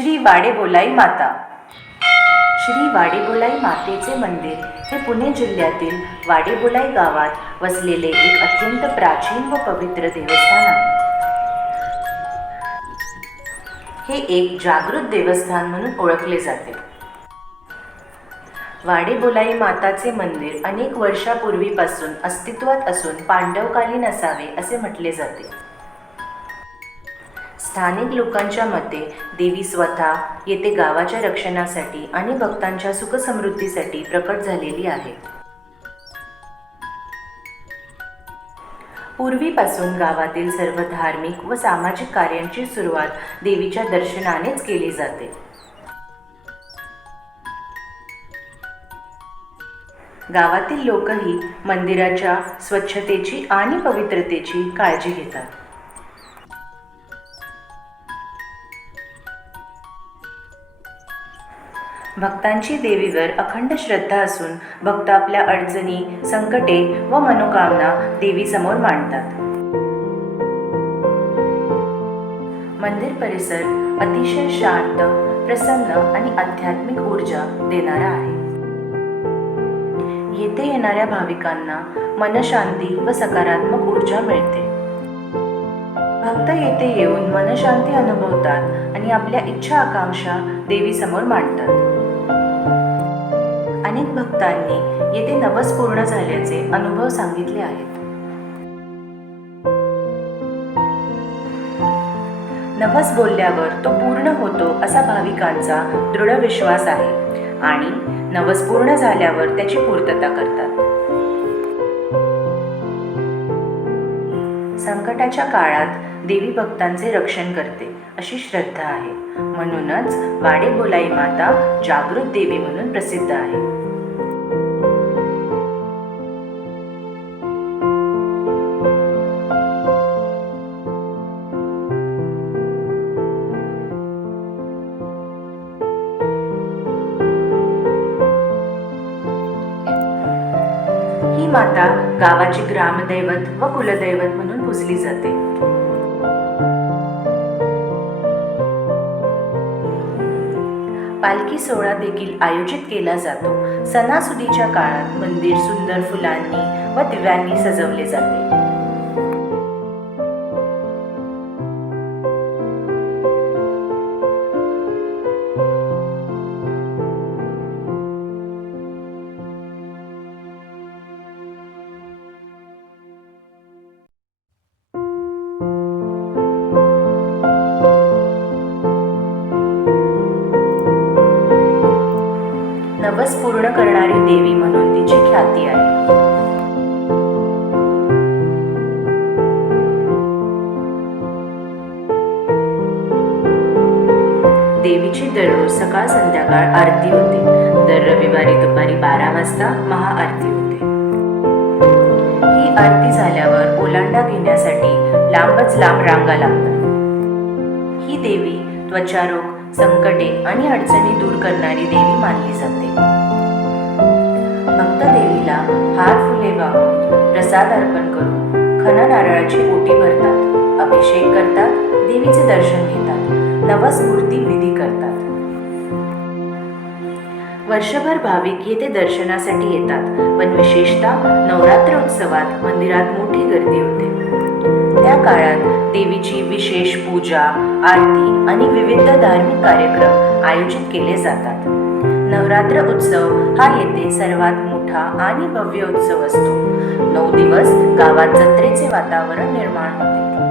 श्री वाडेबोलाई माता. श्री वाडेबोलाई मातेचे मंदिर हे पुणे जिल्ह्यातील वाडेबोलाई गावात वसलेले एक अत्यंत प्राचीन व पवित्र देवस्थान आहे. हे एक जागृत देवस्थान म्हणून ओळखले जाते. वाडेबोलाई माताचे मंदिर अनेक वर्षापूर्वीपासून अस्तित्वात असून पांडवकालीन असावे असे म्हटले जाते. स्थानिक लोकांच्या मते देवी स्वतः येथे गावाच्या रक्षणासाठी आणि भक्तांच्या सुखसमृद्धीसाठी प्रकट झालेली आहे. पूर्वीपासून गावातील सर्व धार्मिक व सामाजिक कार्यांची सुरुवात देवीच्या दर्शनानेच केली जाते. गावातील लोकही मंदिराच्या स्वच्छतेची आणि पवित्रतेची काळजी घेतात. भक्तांची देवीवर अखंड श्रद्धा असून भक्त आपल्या अडचणी, संकटे व मनोकामना देवीसमोर मांडतात. मंदिर परिसर अतिशय शांत, प्रसन्न आणि आध्यात्मिक ऊर्जा देणारा आहे. येथे येणाऱ्या भाविकांना मनशांती व सकारात्मक ऊर्जा मिळते. भक्त येथे येऊन मनशांती अनुभवतात आणि आपल्या इच्छा आकांक्षा देवीसमोर मांडतात. अनेक भक्तांनी येथे नवस पूर्ण झाल्याचे अनुभव सांगितले आहेत. नवस बोलल्यावर तो पूर्ण होतो असा भाविकांचा दृढ विश्वास आहे आणि नवस पूर्ण झाल्यावर त्याची पूर्तता करतात. संकटाच्या काळात देवी भक्तांचे रक्षण करते अशी श्रद्धा आहे. म्हणूनच वाडेबोलाई माता जागृत देवी म्हणून प्रसिद्ध आहे. ही माता गावाची ग्रामदैवत व कुलदैवत म्हणून पूजली जाते. पालखी सोहळा देखील आयोजित केला जातो. सणासुदीच्या काळात मंदिर सुंदर फुलांनी व दिव्यांनी सजवले जाते. नवस पूर्ण करणारी देवी म्हणून तिची ख्याती आहे. देवीची दररोज सकाळ संध्याकाळ आरती होते. दर रविवारी दुपारी 12 वाजता महाआरती होते. ही आरती झाल्यावर ओलांडा घेण्यासाठी लांबच लांब रांगा लागतात. ही देवी त्वचारोग, संकटे आणि अडचणी दूर करणारी देवी मानली जाते. भक्त देवीला हार फुले वाहून प्रसाद अर्पण करून खणा नारळाची ओटी भरतात, अभिषेक करतात, देवीचे दर्शन घेतात, नवसपूर्ती विधी करतात. वर्षभर भाविक येथे दर्शनासाठी येतात, पण विशेषतः नवरात्र उत्सवात मंदिरात मोठी गर्दी होते. त्या काळात देवीची विशेष पूजा, आरती आणि विविध धार्मिक कार्यक्रम आयोजित केले जातात. नवरात्र उत्सव हा येथे सर्वात मोठा आणि भव्य उत्सव असतो. 9 दिवस गावात जत्रेचे वातावरण निर्माण होते.